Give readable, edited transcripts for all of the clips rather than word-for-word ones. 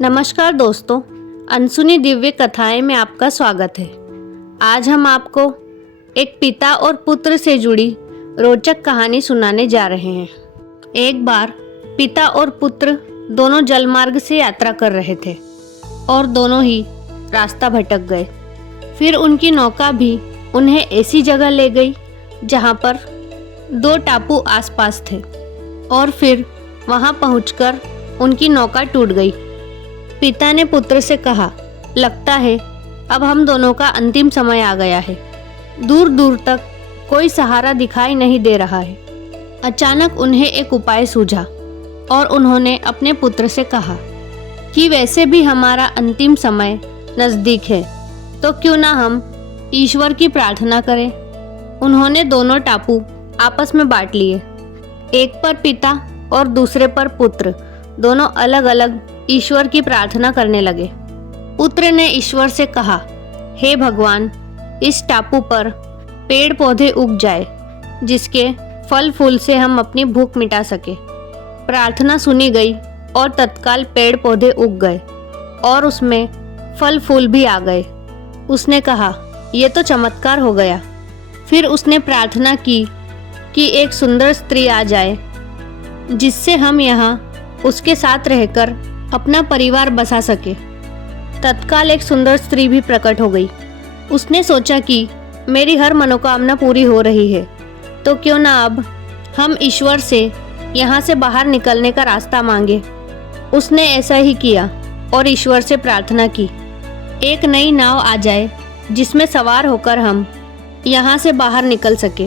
नमस्कार दोस्तों, अनसुनी दिव्य कथाएं में आपका स्वागत है। आज हम आपको एक पिता और पुत्र से जुड़ी रोचक कहानी सुनाने जा रहे हैं। एक बार पिता और पुत्र दोनों जलमार्ग से यात्रा कर रहे थे और दोनों ही रास्ता भटक गए। फिर उनकी नौका भी उन्हें ऐसी जगह ले गई जहां पर 2 टापू आसपास थे और फिर वहां पहुंचकर उनकी नौका टूट गई। पिता ने पुत्र से कहा, लगता है अब हम दोनों का अंतिम समय आ गया है। दूर दूर तक कोई सहारा दिखाई नहीं दे रहा है। अचानक उन्हें एक उपाय सूझा और उन्होंने अपने पुत्र से कहा कि वैसे भी हमारा अंतिम समय नज़दीक है, तो क्यों ना हम ईश्वर की प्रार्थना करें। उन्होंने दोनों टापू आपस में बांट लिए, एक पर पिता और दूसरे पर पुत्र दोनों अलग अलग ईश्वर की प्रार्थना करने लगे। पुत्र ने ईश्वर से कहा, हे भगवान, इस टापू पर पेड़ पौधे उग जाए जिसके फल फूल से हम अपनी भूख मिटा सके। प्रार्थना सुनी गई और तत्काल पेड़ पौधे उग गए और उसमें फल फूल भी आ गए। उसने कहा, यह तो चमत्कार हो गया। फिर उसने प्रार्थना की कि एक सुंदर स्त्री आ जाए जिससे हम यहाँ उसके साथ रहकर अपना परिवार बसा सके। तत्काल एक सुंदर स्त्री भी प्रकट हो गई। उसने सोचा कि मेरी हर मनोकामना पूरी हो रही है, तो क्यों ना अब हम ईश्वर से यहाँ से बाहर निकलने का रास्ता मांगे। उसने ऐसा ही किया और ईश्वर से प्रार्थना की, एक नई नाव आ जाए जिसमें सवार होकर हम यहाँ से बाहर निकल सके।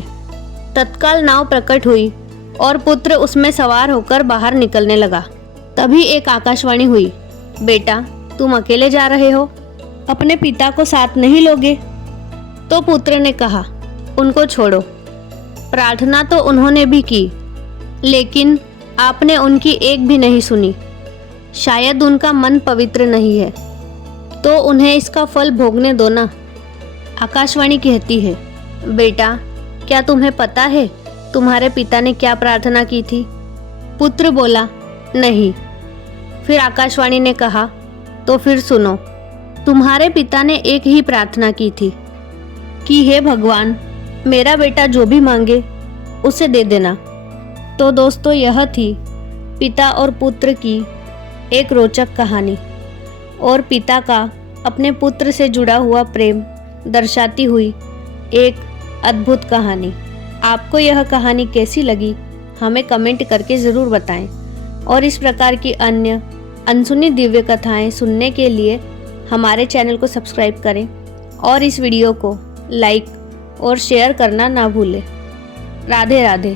तत्काल नाव प्रकट हुई और पुत्र उसमें सवार होकर बाहर निकलने लगा। तभी एक आकाशवाणी हुई, बेटा तुम अकेले जा रहे हो, अपने पिता को साथ नहीं लोगे? तो पुत्र ने कहा, उनको छोड़ो। प्रार्थना तो उन्होंने भी की, लेकिन आपने उनकी एक भी नहीं सुनी। शायद उनका मन पवित्र नहीं है, तो उन्हें इसका फल भोगने दो ना। आकाशवाणी कहती है, बेटा क्या तुम्हें पता है तुम्हारे पिता ने क्या प्रार्थना की थी? पुत्र बोला, नहीं। फिर आकाशवाणी ने कहा, तो फिर सुनो। तुम्हारे पिता ने एक ही प्रार्थना की थी कि हे भगवान, मेरा बेटा जो भी मांगे उसे दे देना। तो दोस्तों, यह थी पिता और पुत्र की एक रोचक कहानी और पिता का अपने पुत्र से जुड़ा हुआ प्रेम दर्शाती हुई एक अद्भुत कहानी। आपको यह कहानी कैसी लगी हमें कमेंट करके ज़रूर बताएं और इस प्रकार की अन्य अनसुनी दिव्य कथाएं सुनने के लिए हमारे चैनल को सब्सक्राइब करें और इस वीडियो को लाइक और शेयर करना ना भूलें। राधे राधे।